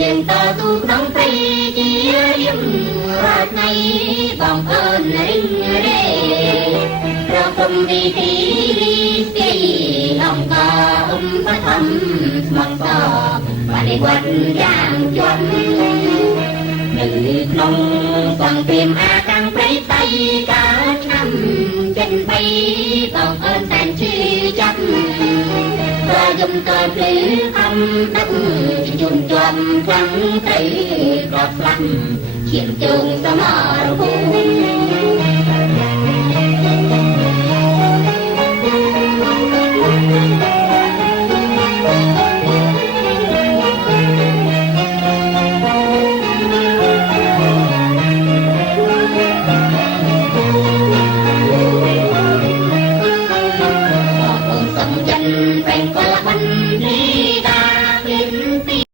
យើងតស៊ូក្នុងព្រៃជារៀងរាល់ថ្ងៃបងប្អូនរីងរេប្រគំវិធីរីស្ទីអង្គឧបត្ថម្ភស្មោះសរបដិវត្តយ៉ាងជាប់នៅក្នុងសង្គ្រាមអាកាំងព្រៃតៃកាលឆ្នាំ73បងប្អូនតែនជឿចាប់ប្រយមតើភ្លឺខំដឹកជូនជាប់ខ្លាំងត្រីក្របស្លាប់ជាជើងសមរភូមិ